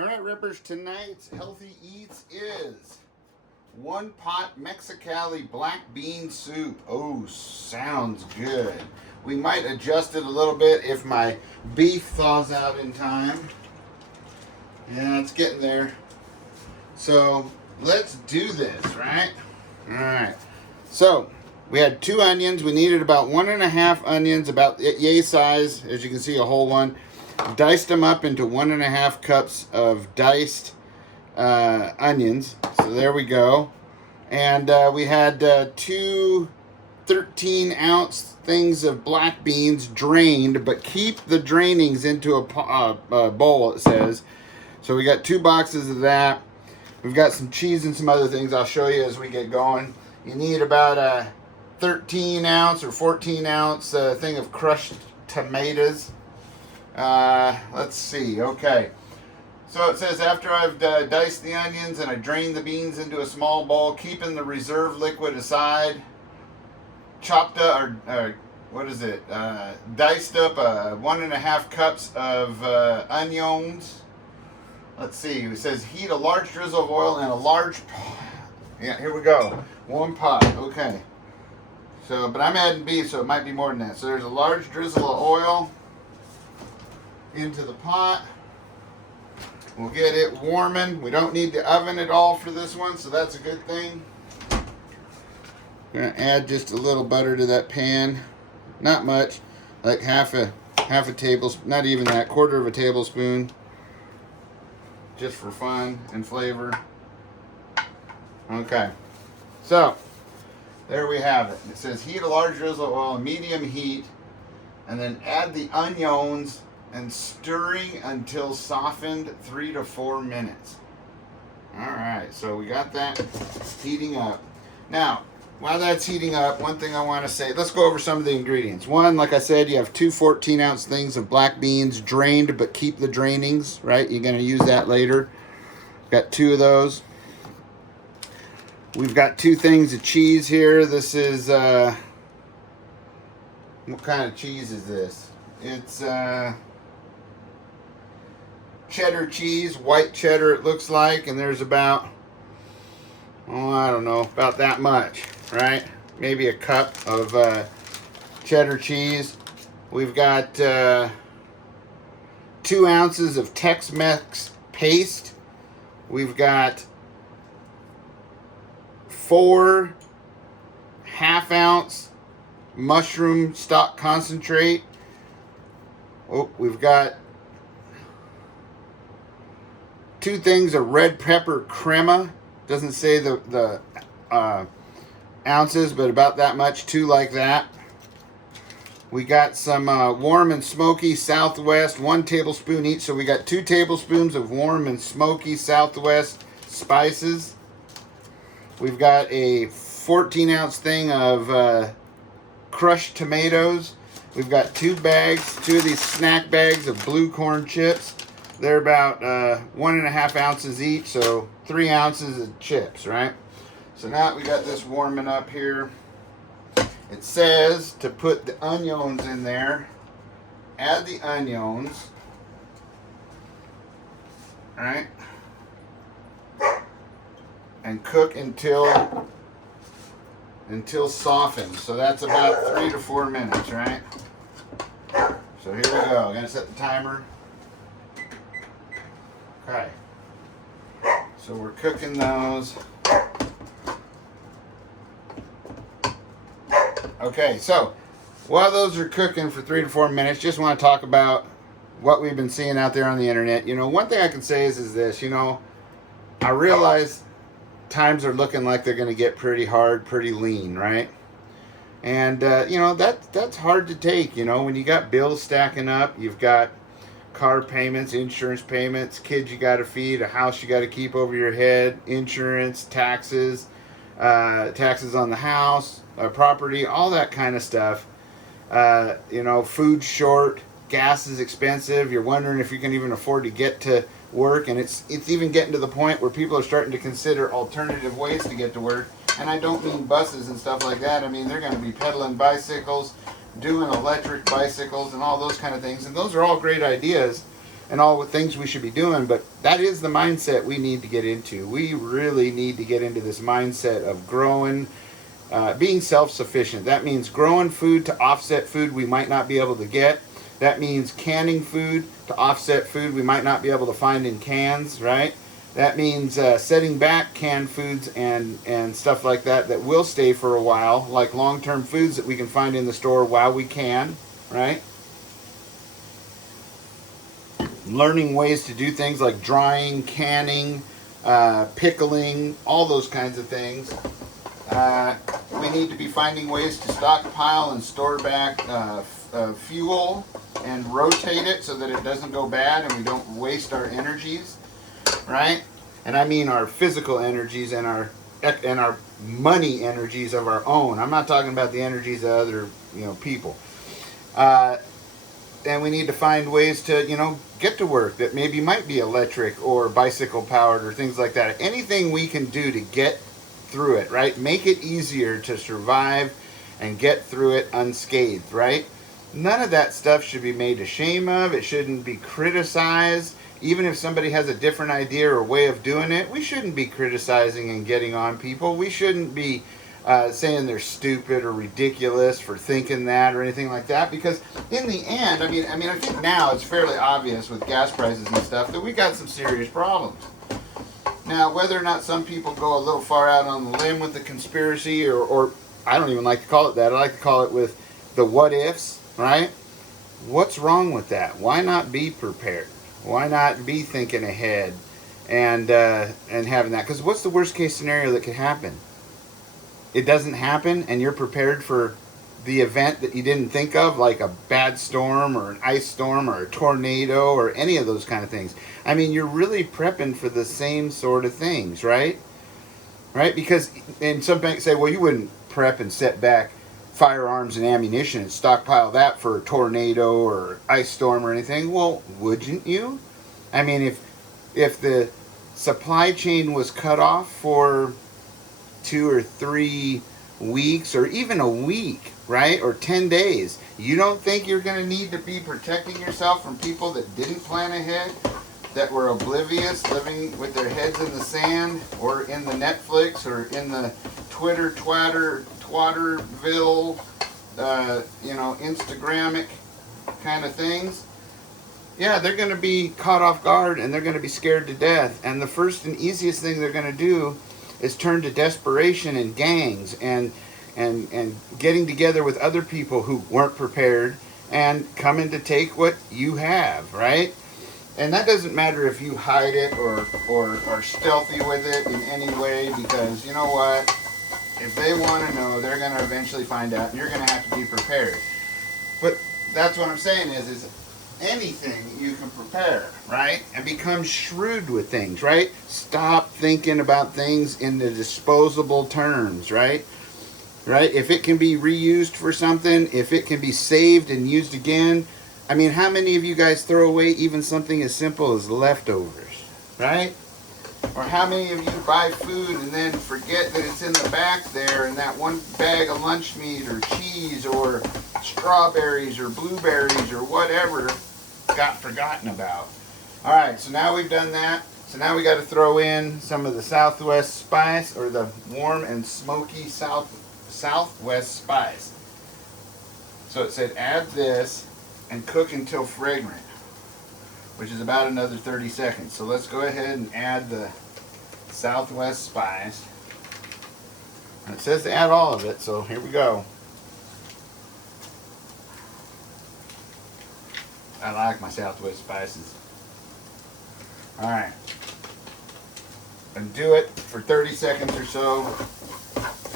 All right, Rippers, tonight's Healthy Eats is 1-pot Mexicali black bean soup. Oh, sounds good. We might adjust it a little bit if my beef thaws out in time. Yeah, it's getting there. So let's do this, right? All right. So we had 2 onions. We needed about 1.5 onions, about yay size. As you can see, a whole one. Diced them up into 1.5 cups of diced onions. So there we go. And we had 2 13-ounce things of black beans drained, but keep the drainings into a bowl, it says. So we got 2 boxes of that. We've got some cheese and some other things I'll show you as we get going. You need about a 13-ounce or 14-ounce thing of crushed tomatoes. Let's see. Okay. So it says after I've diced the onions and I drained the beans into a small bowl, keeping the reserve liquid aside, chopped up, or what is it? Diced up 1.5 cups of onions. Let's see. It says heat a large drizzle of oil in a large. Yeah, here we go. 1 pot. Okay. So, but I'm adding beef, so it might be more than that. So there's a large drizzle of oil into the pot. We'll get it warming. We don't need the oven at all for this one, so that's a good thing. Gonna add just a little butter to that pan. Not much, like half a tablespoon, not even that, 1/4 of a tablespoon, just for fun and flavor. Okay, so there we have it. It says heat a large drizzle of oil, medium heat, and then add the onions and stirring until softened 3 to 4 minutes. All right, so we got that heating up. Now, while that's heating up, one thing I want to say, let's go over some of the ingredients. One, like I said, you have 2 14-ounce things of black beans drained, but keep the drainings, right? You're going to use that later. Got 2 of those. We've got 2 things of cheese here. This is, what kind of cheese is this? It's cheddar cheese, white cheddar it looks like, and there's about, oh, I don't know, about that much, right? Maybe a cup of cheddar cheese. We've got 2 ounces of Tex-Mex paste. We've got 4 half-ounce mushroom stock concentrate. Oh, we've got 2 things of red pepper crema. Doesn't say the ounces, but about that much, 2 like that. We got some warm and smoky Southwest, 1 tablespoon each. So we got 2 tablespoons of warm and smoky Southwest spices. We've got a 14-ounce thing of crushed tomatoes. We've got 2 bags, 2 of these snack bags of blue corn chips. They're about 1.5 ounces each, so 3 ounces of chips, right? So now we got this warming up here. It says to put the onions in there. Add the onions. All right? And cook until softened. So that's about 3 to 4 minutes, right? So here we go. I'm gonna set the timer. Okay. So we're cooking those. Okay, so while those are cooking for 3 to 4 minutes, just want to talk about what we've been seeing out there on the internet. You know, one thing I can say is this, you know, I realize times are looking like they're going to get pretty hard, pretty lean, right? And, you know, that's hard to take, you know, when you got bills stacking up, you've got car payments, insurance payments, kids you got to feed, a house you got to keep over your head, insurance, taxes, taxes on the house, property, all that kind of stuff. You know, food short, gas is expensive. You're wondering if you can even afford to get to work, and it's even getting to the point where people are starting to consider alternative ways to get to work. And I don't mean buses and stuff like that. I mean, they're going to be pedaling bicycles, doing electric bicycles and all those kind of things. And those are all great ideas. and all the things we should be doing, but that is the mindset we need to get into. We really need to get into this mindset of growing, being self-sufficient. That means growing food to offset food we might not be able to get. That means canning food to offset food we might not be able to find in cans, right? That means setting back canned foods and stuff like that that will stay for a while, like long-term foods that we can find in the store while we can, right? Learning ways to do things like drying, canning, pickling, all those kinds of things. We need to be finding ways to stockpile and store back fuel and rotate it so that it doesn't go bad and we don't waste our energies, right? And I mean our physical energies and our money energies of our own. I'm not talking about the energies of other people. And we need to find ways to get to work that maybe might be electric or bicycle powered or things like that. Anything we can do to get through it, right? Make it easier to survive and get through it unscathed, right? None of that stuff should be made a shame of. It shouldn't be criticized. Even if somebody has a different idea or way of doing it, we shouldn't be criticizing and getting on people. We shouldn't be saying they're stupid or ridiculous for thinking that or anything like that, because in the end, I mean, I think now it's fairly obvious with gas prices and stuff that we got some serious problems. Now, whether or not some people go a little far out on the limb with the conspiracy, or I don't even like to call it that. I like to call it with the what ifs, right? What's wrong with that? Why not be prepared? Why not be thinking ahead and having that? Because what's the worst case scenario that could happen? It doesn't happen and you're prepared for the event that you didn't think of, like a bad storm or an ice storm or a tornado or any of those kind of things. I mean, you're really prepping for the same sort of things, right? Right? Because, and some banks say, well, you wouldn't prep and set back firearms and ammunition and stockpile that for a tornado or ice storm or anything. Well, wouldn't you? I mean, if the supply chain was cut off for 2 or 3 weeks or even a week, right? Or 10 days, you don't think you're going to need to be protecting yourself from people that didn't plan ahead, that were oblivious, living with their heads in the sand, or in the Netflix, or in the Twitter, Twatterville, Instagramic kind of things? Yeah, they're going to be caught off guard and they're going to be scared to death. And the first and easiest thing they're going to do is turn to desperation and gangs and getting together with other people who weren't prepared and coming to take what you have, right? And that doesn't matter if you hide it or are stealthy with it in any way, because you know what? If they want to know, they're going to eventually find out, and you're going to have to be prepared. But that's what I'm saying is anything you can prepare, right? And become shrewd with things, right? Stop thinking about things in the disposable terms, right? Right? If it can be reused for something, if it can be saved and used again. I mean, how many of you guys throw away even something as simple as leftovers, right? Or how many of you buy food and then forget that it's in the back there, and that one bag of lunch meat or cheese or strawberries or blueberries or whatever got forgotten about. All right, so now we've done that. So now we got to throw in some of the Southwest spice, or the warm and smoky Southwest spice. So it said add this and cook until fragrant, which is about another 30 seconds. So let's go ahead and add the Southwest spice. And it says to add all of it, so here we go. I like my Southwest spices. Alright. And do it for 30 seconds or so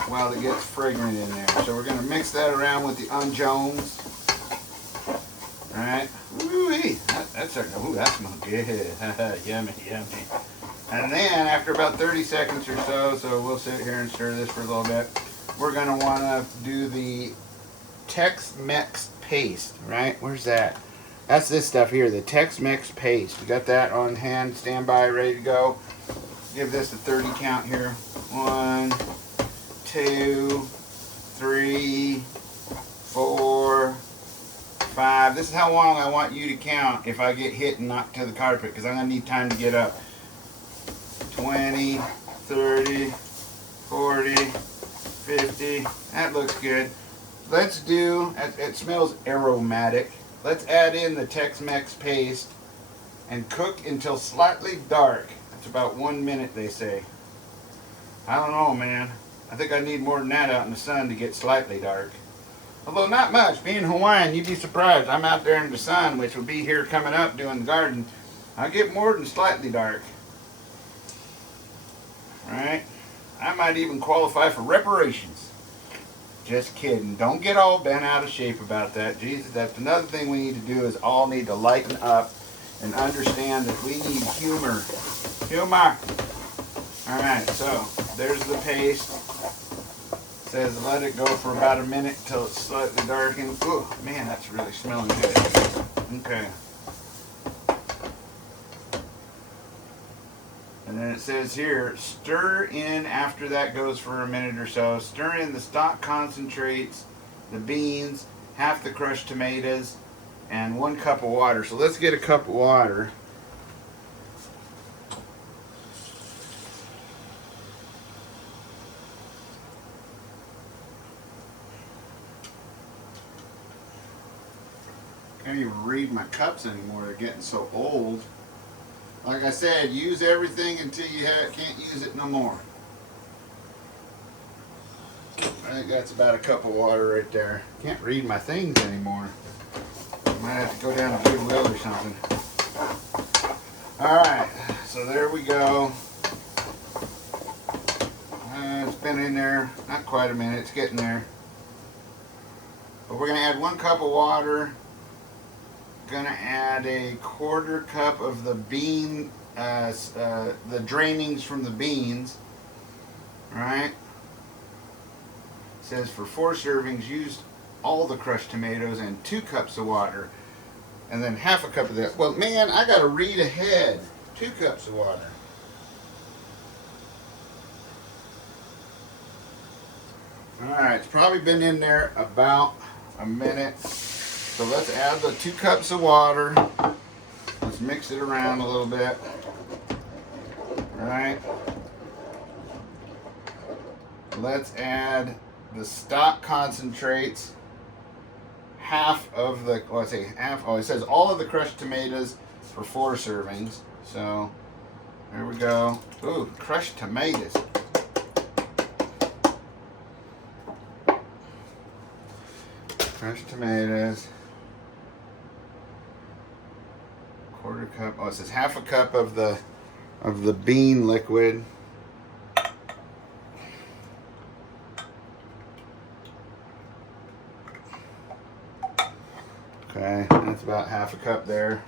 while it gets fragrant in there. So we're going to mix that around with the Jones. Alright. Ooh-wee. That smells good. Yummy, yummy. And then after about 30 seconds or so we'll sit here and stir this for a little bit, we're going to want to do the Tex-Mex paste, right? Where's that? That's this stuff here, the Tex-Mex paste. We got that on hand, standby, ready to go. Give this a 30 count here. 1, 2, 3, 4, 5. This is how long I want you to count if I get hit and knocked to the carpet, because I'm going to need time to get up. 20, 30, 40, 50. That looks good. Let's do, it smells aromatic. Let's add in the Tex-Mex paste and cook until slightly dark. That's about 1 minute, they say. I don't know, man. I think I need more than that out in the sun to get slightly dark. Although not much. Being Hawaiian, you'd be surprised. I'm out there in the sun, which will be here coming up doing the garden. I'll get more than slightly dark. Alright? I might even qualify for reparations. Just kidding. Don't get all bent out of shape about that. Jesus, that's another thing we need to do, is all need to lighten up and understand that we need humor. Humor. Alright, so there's the paste. It says let it go for about a minute till it's slightly darkened. Oh man, that's really smelling good. Okay. And then it says here, stir in after that goes for a minute or so. Stir in the stock concentrates, the beans, half the crushed tomatoes, and 1 cup of water. So let's get a cup of water. Can't even read my cups anymore. They're getting so old. Like I said, use everything until you can't use it no more. I think that's about a cup of water right there. Can't read my things anymore. Might have to go down to Goodwill or something. Alright, so there we go. It's been in there not quite a minute. It's getting there. But we're going to add 1 cup of water. Gonna add a 1/4 cup of the bean, the drainings from the beans. Right? It says for 4 servings, use all the crushed tomatoes and 2 cups of water, and then half a cup of that. Well, man, I gotta read ahead. 2 cups of water. All right, it's probably been in there about a minute. So let's add the 2 cups of water. Let's mix it around a little bit. All right. Let's add the stock concentrates. Half of the, well, let's say half, oh, it says all of the crushed tomatoes for 4 servings. So there we go. Ooh, crushed tomatoes. Crushed tomatoes. 1/4 cup. Oh, it says half a cup of the bean liquid. Okay, that's about half a cup there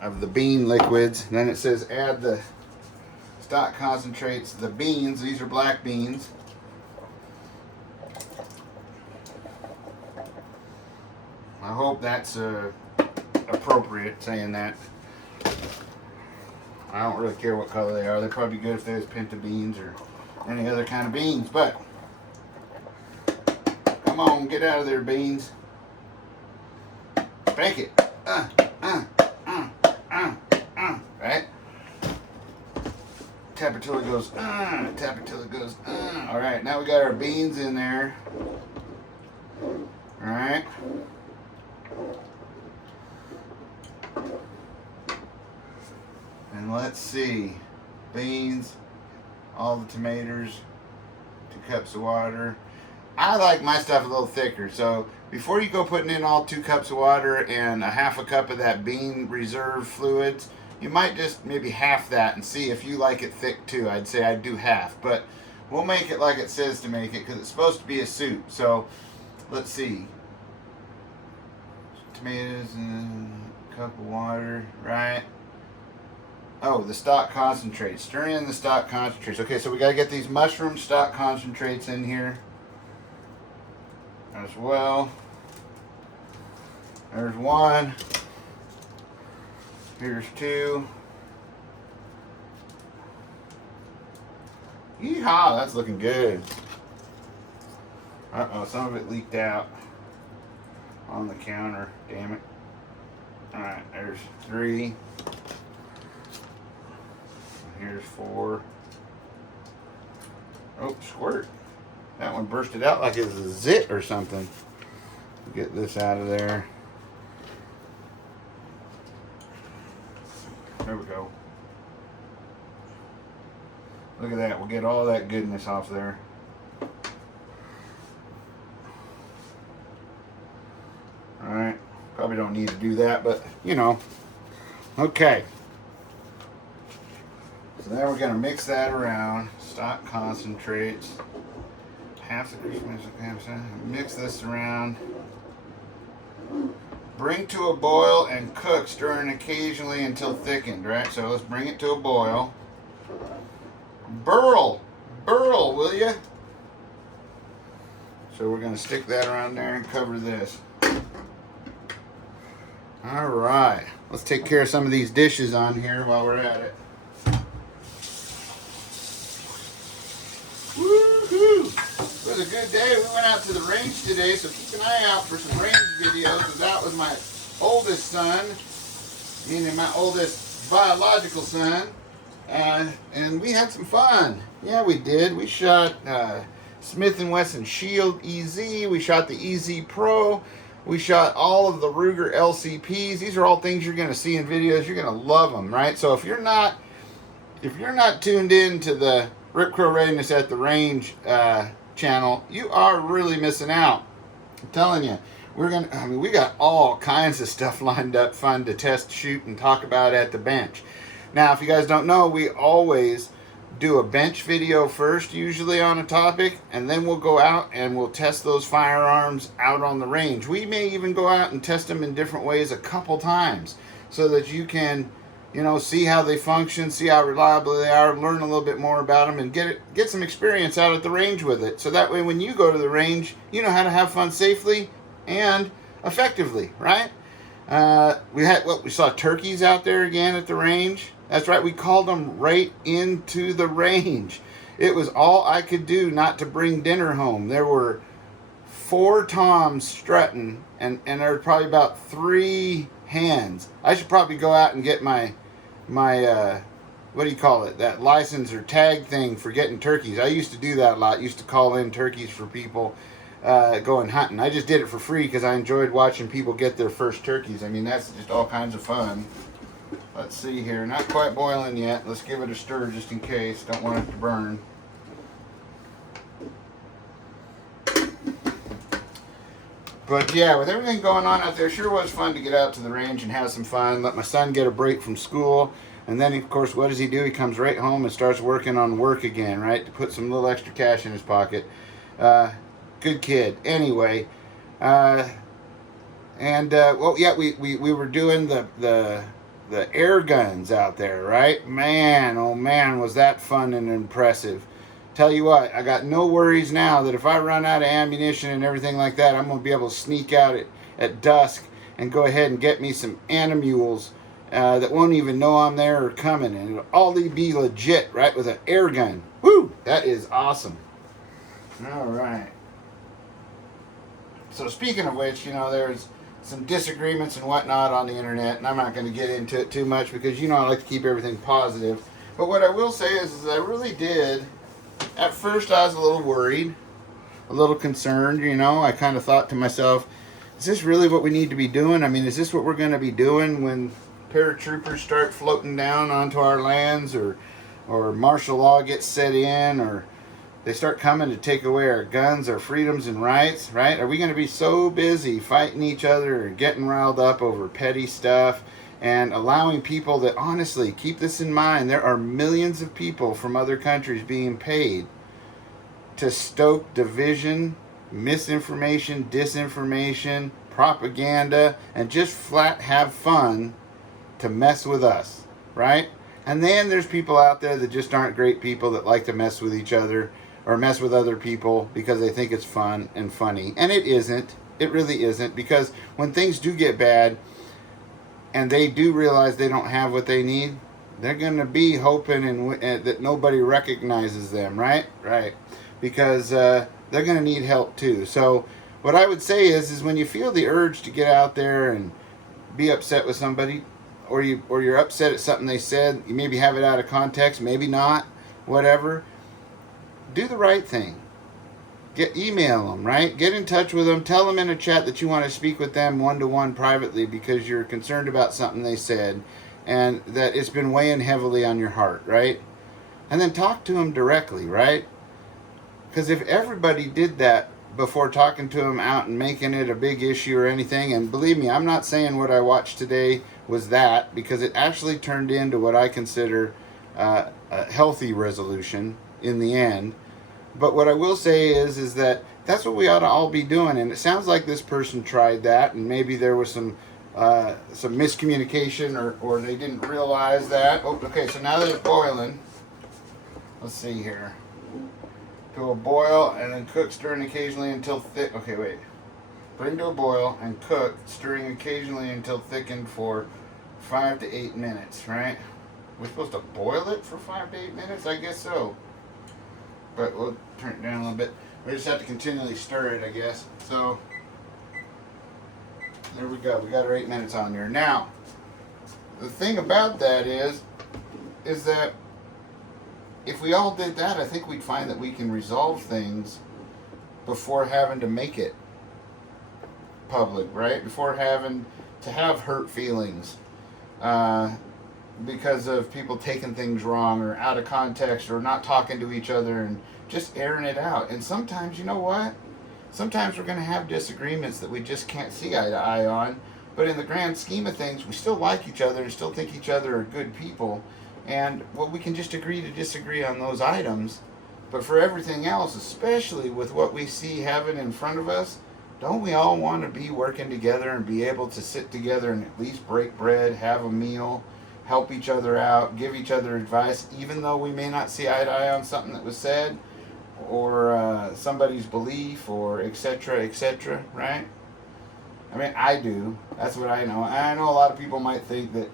of the bean liquids. And then it says add the stock concentrates, the beans. These are black beans. I hope that's appropriate saying that. I don't really care what color they are. They're probably good if there's pinto beans or any other kind of beans, but come on, get out of there, beans. Spank it. Right? Tap it till it goes, tap it till it goes, All right, now we got our beans in there. All right. And let's see, beans, all the tomatoes, 2 cups of water. I like my stuff a little thicker, so before you go putting in all 2 cups of water and a half a cup of that bean reserve fluids, you might just maybe half that and see if you like it thick too. I'd say I'd do half, but we'll make it like it says to make it because it's supposed to be a soup. So let's see, tomatoes and a cup of water, right? Oh, the stock concentrates. Stir in the stock concentrates. Okay, so we got to get these mushroom stock concentrates in here as well. There's 1. Here's 2. Yeehaw, that's looking good. Uh-oh, some of it leaked out. on the counter. Damn it. Alright, there's 3. Here's 4. Oh, squirt. That one bursted out like it was a zit or something. Get this out of there. There we go. Look at that. We'll get all that goodness off there. Alright. Probably don't need to do that, but you know. Okay. So now we're going to mix that around. Stock concentrates. Half the Christmas. Mix this around. Bring to a boil and cook, stirring occasionally until thickened, right? So let's bring it to a boil. Burl, will you? So we're going to stick that around there and cover this. All right, let's take care of some of these dishes on here while we're at it. Woohoo! It was a good day. We went out to the range today, so keep an eye out for some range videos. Because that was my oldest son, meaning my oldest biological son, and we had some fun. Yeah, we did. We shot Smith & Wesson Shield EZ. We shot the EZ Pro. We shot all of the Ruger LCPs. These are all things you're going to see in videos. You're going to love them, right? So if you're not tuned in to the Rip Curl Readiness at the Range channel, you are really missing out. I'm telling you, we got all kinds of stuff lined up, fun to test, shoot, and talk about at the bench. Now, if you guys don't know, we always do a bench video first, usually on a topic, and then we'll go out and we'll test those firearms out on the range. We may even go out and test them in different ways a couple times so that you can, you know, see how they function, see how reliable they are, learn a little bit more about them, and get some experience out at the range with it. So that way when you go to the range, you know how to have fun safely and effectively, right? We saw turkeys out there again at the range. That's right, we called them right into the range. It was all I could do not to bring dinner home. There were 4 toms strutting, and there were probably about 3 hens. I should probably go out and get my what do you call it? That license or tag thing for getting turkeys. I used to do that a lot. Used to call in turkeys for people going hunting. I just did it for free because I enjoyed watching people get their first turkeys. I mean, that's just all kinds of fun. Let's see here. Not quite boiling yet. Let's give it a stir just in case. Don't want it to burn. But yeah, with everything going on out there, sure was fun to get out to the range and have some fun. Let my son get a break from school. And then, of course, what does he do? He comes right home and starts working on work again, right? To put some little extra cash in his pocket. Good kid. Anyway. Well, yeah, we were doing the air guns out there, right? Man, oh man, was that fun and impressive. Tell you what, I got no worries now that if I run out of ammunition and everything like that, I'm going to be able to sneak out at dusk and go ahead and get me some animules that won't even know I'm there or coming. And it'll all be legit, right, with an air gun. Woo! That is awesome. All right. So speaking of which, you know, there's some disagreements and whatnot on the internet, and I'm not going to get into it too much because, you know, I like to keep everything positive. But what I will say is I really did. At first, I was a little worried, a little concerned, you know. I kind of thought to myself, is this really what we need to be doing? I mean, is this what we're going to be doing when paratroopers start floating down onto our lands, or martial law gets set in, or they start coming to take away our guns, our freedoms and rights, right? Are we going to be so busy fighting each other or getting riled up over petty stuff and allowing people that, honestly, keep this in mind, there are millions of people from other countries being paid to stoke division, misinformation, disinformation, propaganda, and just flat have fun to mess with us, right? And then there's people out there that just aren't great people that like to mess with each other or mess with other people because they think it's fun and funny. And it isn't. It really isn't, because when things do get bad and they do realize they don't have what they need, they're going to be hoping that nobody recognizes them, right? Right. Because they're going to need help too. So what I would say is when you feel the urge to get out there and be upset with somebody, or you're upset at something they said, you maybe have it out of context, maybe not, whatever. Do the right thing. Email them, right? Get in touch with them. Tell them in a chat that you want to speak with them one-to-one privately because you're concerned about something they said and that it's been weighing heavily on your heart, right? And then talk to them directly, right? Because if everybody did that before talking to them out and making it a big issue or anything, and believe me, I'm not saying what I watched today was that, because it actually turned into what I consider a healthy resolution in the end. But what I will say is that that's what we ought to all be doing. And it sounds like this person tried that, and maybe there was some miscommunication, or they didn't realize that. Oh, okay, so now that it's boiling, let's see here. To a boil and then cook, stirring occasionally until thick. Okay, wait. Bring to a boil and cook, stirring occasionally until thickened for 5 to 8 minutes, right? We're supposed to boil it for 5 to 8 minutes? I guess so. But we'll turn it down a little bit. We just have to continually stir it, I guess. So, there we go. We got our 8 minutes on there. Now, the thing about that is that if we all did that, I think we'd find that we can resolve things before having to make it public, right? Before having to have hurt feelings because of people taking things wrong or out of context or not talking to each other and just airing it out. And sometimes, you know what? Sometimes we're going to have disagreements that we just can't see eye to eye on. But in the grand scheme of things, we still like each other and still think each other are good people. And well, we can just agree to disagree on those items. But for everything else, especially with what we see having in front of us, don't we all want to be working together and be able to sit together and at least break bread, have a meal, help each other out, give each other advice, even though we may not see eye to eye on something that was said, or somebody's belief, or etc., right? I mean, I do. That's what I know. And I know a lot of people might think that,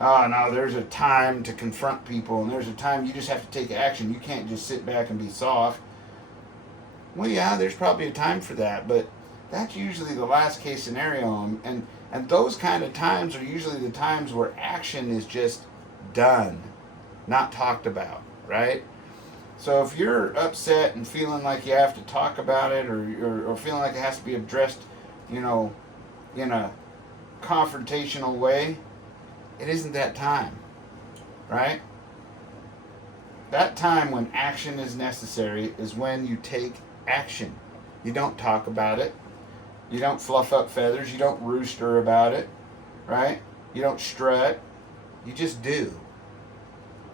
oh, no, there's a time to confront people, and there's a time you just have to take action. You can't just sit back and be soft. Well, yeah, there's probably a time for that, but that's usually the last case scenario. And those kind of times are usually the times where action is just done, not talked about, right? So if you're upset and feeling like you have to talk about it, or feeling like it has to be addressed, in a confrontational way, it isn't that time, right? That time when action is necessary is when you take action. You don't talk about it. You don't fluff up feathers. You don't rooster about it, right? You don't strut. You just do.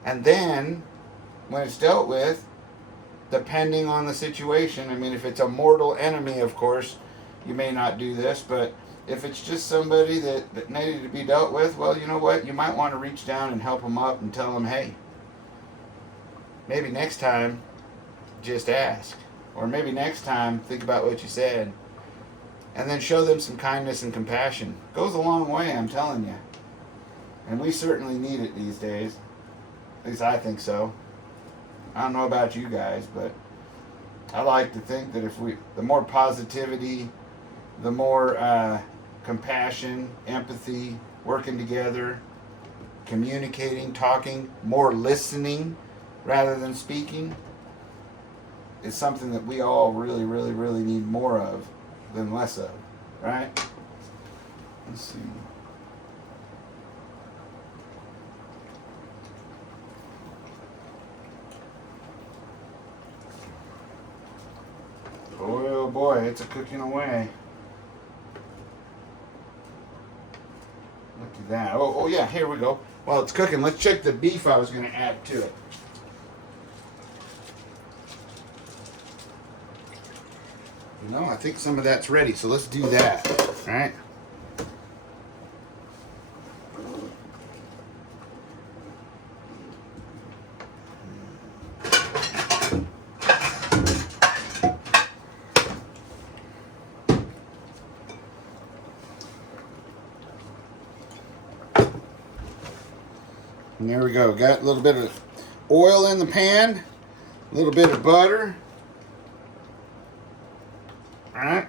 And then, when it's dealt with, depending on the situation, I mean, if it's a mortal enemy, of course, you may not do this, but if it's just somebody that needed to be dealt with, well, you know what? You might want to reach down and help them up and tell them, hey, maybe next time, just ask. Or maybe next time, think about what you said. And then show them some kindness and compassion. Goes a long way, I'm telling you. And we certainly need it these days. At least I think so. I don't know about you guys, but I like to think that the more positivity, the more compassion, empathy, working together, communicating, talking, more listening rather than speaking, is something that we all really, really, really need more of than less of, right? Let's see. Oh boy, it's a cooking away. Look at that. Oh yeah, here we go. While it's cooking, let's check the beef I was going to add to it. No, I think some of that's ready, so let's do that, all right? And there we go. Got a little bit of oil in the pan, a little bit of butter. All right.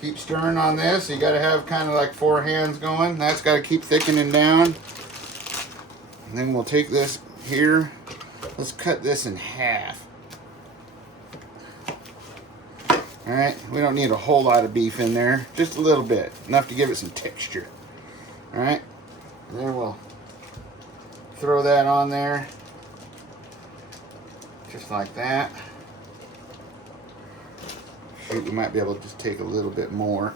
Keep stirring on this. You got to have kind of like 4 hands going. That's got to keep thickening down. And then we'll take this here. Let's cut this in half. Alright, we don't need a whole lot of beef in there. Just a little bit. Enough to give it some texture. Alright, then we'll throw that on there. Just like that. Shoot, you might be able to just take a little bit more.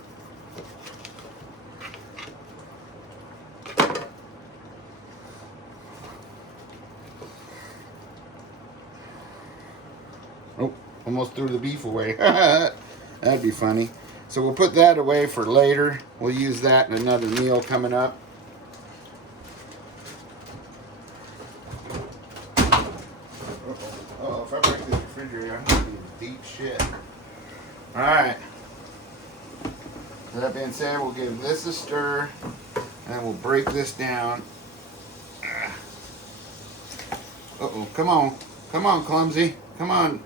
Oh, almost threw the beef away. That'd be funny. So we'll put that away for later. We'll use that in another meal coming up. Uh-oh, if I break this refrigerator, I'm going to be in deep shit. Alright. So that being said, we'll give this a stir, and we'll break this down. Uh-oh, come on. Come on, clumsy. Come on.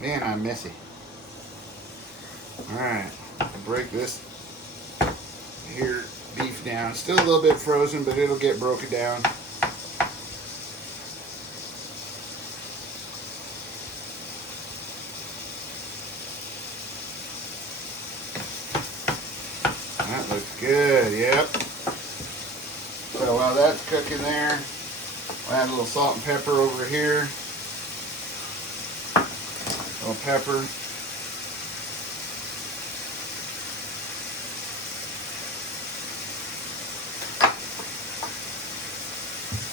Man, I'm messy. Alright, break this here beef down. Still a little bit frozen, but it'll get broken down. That looks good, yep. So while that's cooking there, we'll add a little salt and pepper over here. A little pepper.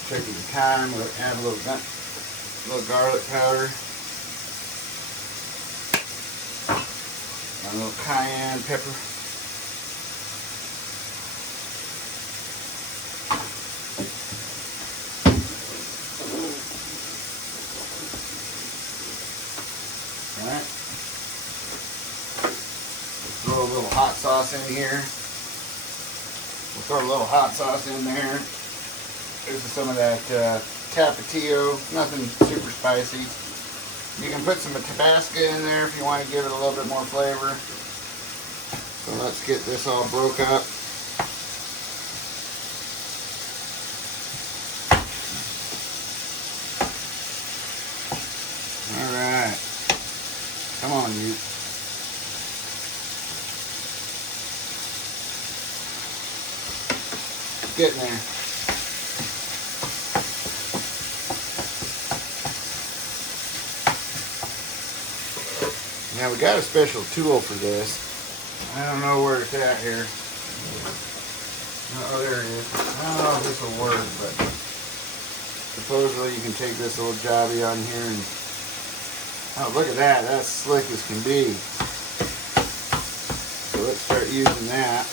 Checking the time, we'll add a little garlic powder. A little cayenne pepper. Alright. Throw a little hot sauce in here. We'll throw a little hot sauce in there. This is some of that Tapatio, nothing super spicy. You can put some Tabasco in there if you want to give it a little bit more flavor. So let's get this all broke up. Alright. Come on, you. Getting there. Now we got a special tool for this. I don't know where it's at here. Oh, there it is. I don't know if this will work, but supposedly you can take this little jobby on here and oh, look at that. That's slick as can be. So let's start using that.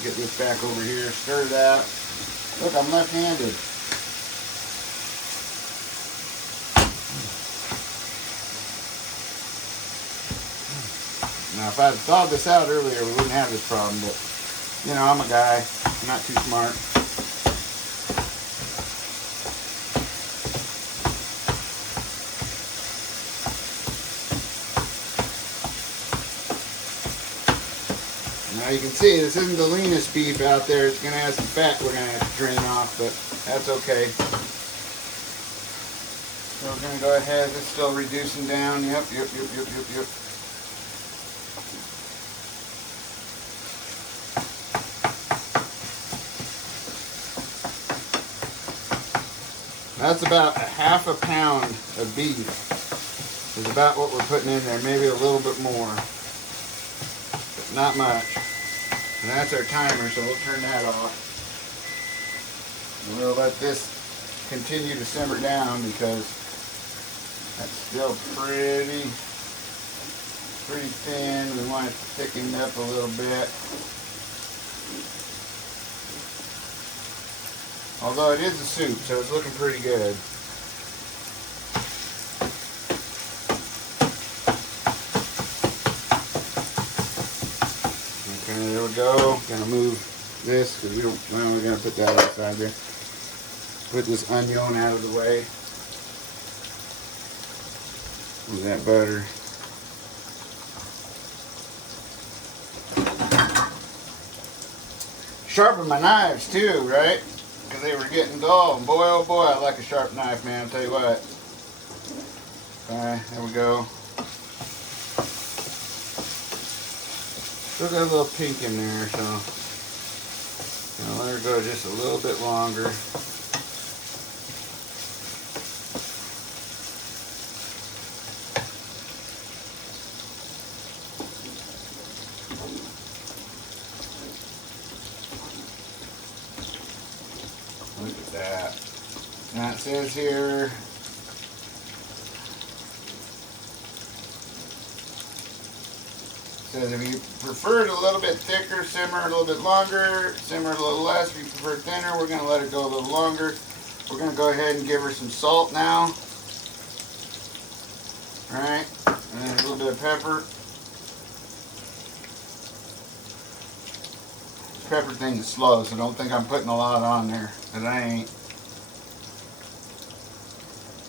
Get this back over here. Stir that. Look, I'm left-handed. Now, if I had thought this out earlier, we wouldn't have this problem, but, you know, I'm a guy. I'm not too smart. Now, you can see this isn't the leanest beef out there. It's going to have some fat we're going to have to drain off, but that's okay. So we're going to go ahead. It's still reducing down. Yep. That's about a half a pound of beef is about what we're putting in there, maybe a little bit more, but not much. And that's our timer, so we'll turn that off. And we'll let this continue to simmer down because that's still pretty thin. We want it thickened up a little bit. Although it is a soup, so it's looking pretty good. Okay, there we go. Gonna move this because we're gonna put that outside there. Put this onion out of the way. Move that butter. sharpen my knives too, right? Because they were getting dull. And boy, oh boy, I like a sharp knife, man. I'll tell you what. Alright, there we go. Still got a little pink in there, so let her go just a little bit longer. Look at that. Now it says here, says if you prefer it a little bit thicker, simmer a little bit longer, simmer a little less. If you prefer thinner, we're going to let it go a little longer. We're going to go ahead and give her some salt now. Alright, and then a little bit of pepper. This pepper thing is slow, so don't think I'm putting a lot on there, because I ain't.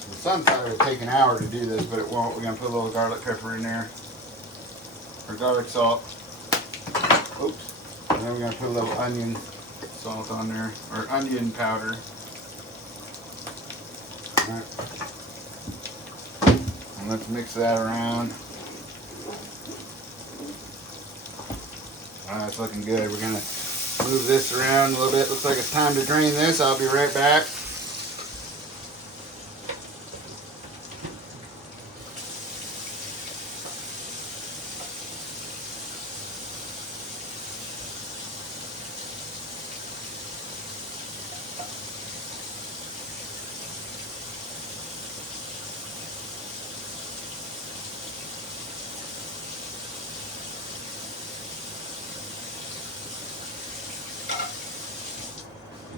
The sun thought it would take an hour to do this, but it won't. We're going to put a little garlic pepper in there. Or garlic salt. Oops. And then we're going to put a little onion salt on there. Or onion powder. Alright. And let's mix that around. Alright, it's looking good. We're going to move this around a little bit. Looks like it's time to drain this. I'll be right back.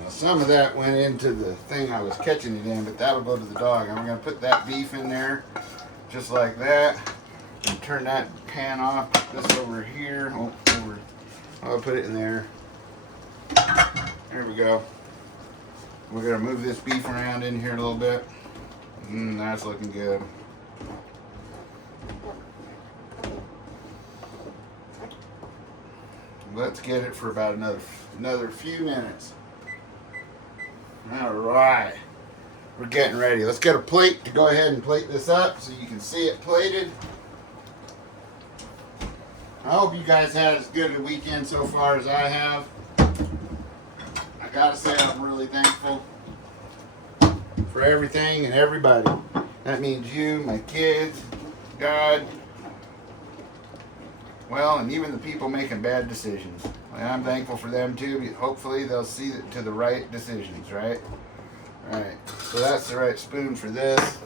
Some of that went into the thing I was catching it in, but that'll go to the dog. And we're going to put that beef in there, just like that. And turn that pan off. Put this over here. I'll put it in there. There we go. We're going to move this beef around in here a little bit. That's looking good. Let's get it for about another few minutes. Alright, we're getting ready. Let's get a plate to go ahead and plate this up so you can see it plated. I hope you guys had as good a weekend so far as I have. I gotta say I'm really thankful for everything and everybody. That means you, my kids, God, well, and even the people making bad decisions. I'm thankful for them too. Hopefully they'll see to the right decisions, right? Alright, so that's the right spoon for this.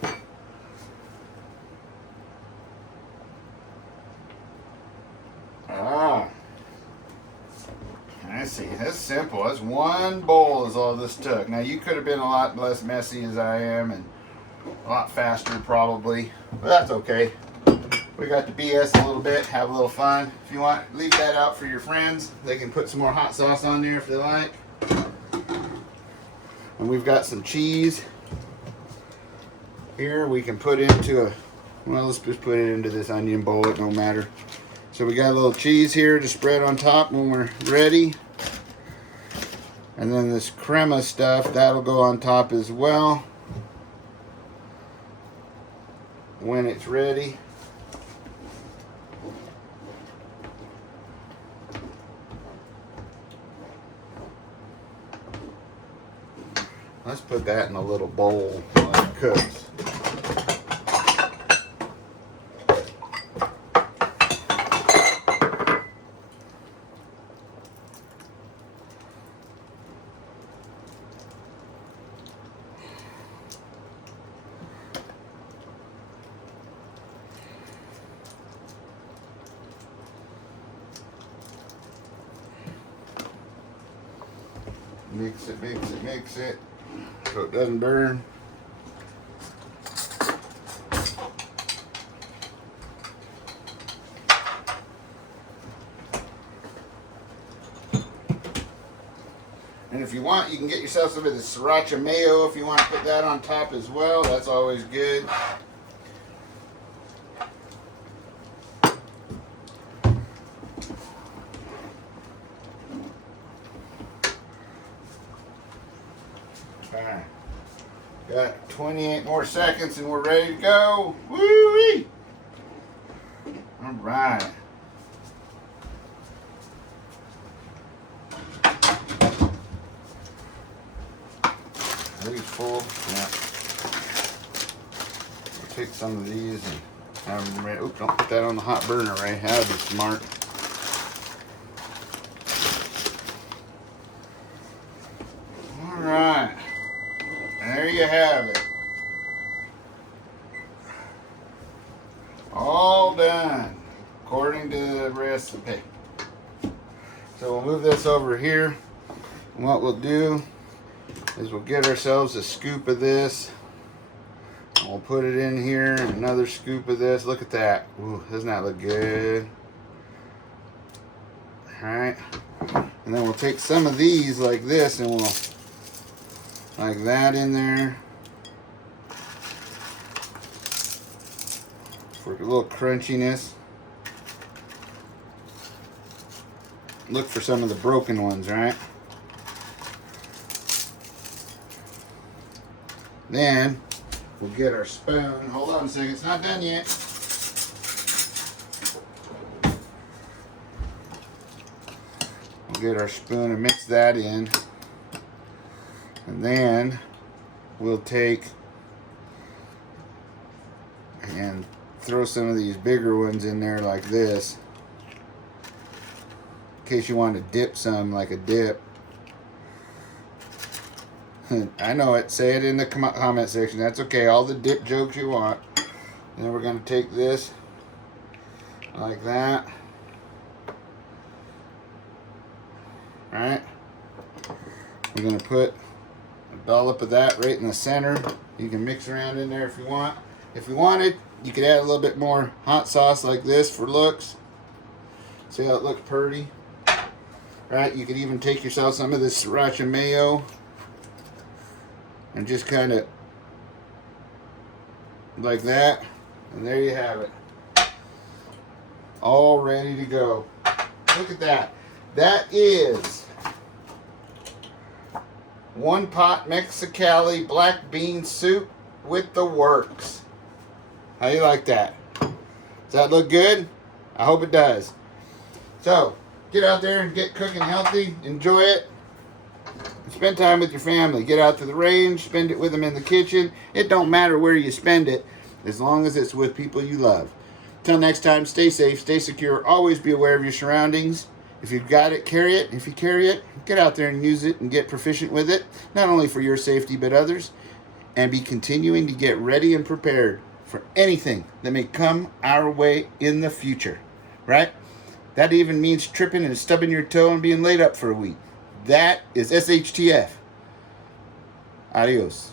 I see. That's simple. That's one bowl is all this took. Now you could have been a lot less messy as I am and a lot faster probably, but that's okay. We got to BS a little bit, have a little fun. If you want, leave that out for your friends. They can put some more hot sauce on there if they like. And we've got some cheese here we can put into let's just put it into this onion bowl, it don't matter. So we got a little cheese here to spread on top when we're ready. And then this crema stuff, that'll go on top as well when it's ready. Let's put that in a little bowl while it cooks. Mix it, mix it, mix it, so it doesn't burn. And if you want, you can get yourself some of the sriracha mayo if you want to put that on top as well. That's always good. Alright. Got 28 more seconds and we're ready to go. Woo-wee! Alright. Are these full? Yeah. We'll take some of these and have them ready. Oops, don't put that on the hot burner, right? That would be smart. Alright. There you have it. All done according to the recipe. So we'll move this over here. And what we'll do is we'll get ourselves a scoop of this. And we'll put it in here. Another scoop of this. Look at that. Ooh, doesn't that look good? Alright. And then we'll take some of these like this and we'll like that in there for a little crunchiness. Look for some of the broken ones, right? Then we'll get our spoon. Hold on a second, it's not done yet. We'll get our spoon and mix that in. And then we'll take and throw some of these bigger ones in there like this. In case you want to dip some like a dip. I know it. Say it in the comment section. That's okay. All the dip jokes you want. And then we're going to take this like that. Alright. We're going to put a dollop of that right in the center. You can mix around in there if you want. If you wanted, you could add a little bit more hot sauce like this for looks. See how it looks pretty? Right? You could even take yourself some of this sriracha mayo and just kind of like that, and there you have it, all ready to go. Look at that. That is one pot Mexicali black bean soup with the works. How you like that? Does that look good? I hope it does. So get out there and get cooking healthy. Enjoy it. Spend time with your family. Get out to the range. Spend it with them in the kitchen. It don't matter where you spend it, as long as it's with people you love. Till next time, stay safe, stay secure. Always be aware of your surroundings. If you've got it, carry it. If you carry it, get out there and use it and get proficient with it. Not only for your safety, but others. And be continuing to get ready and prepared for anything that may come our way in the future. Right? That even means tripping and stubbing your toe and being laid up for a week. That is SHTF. Adios.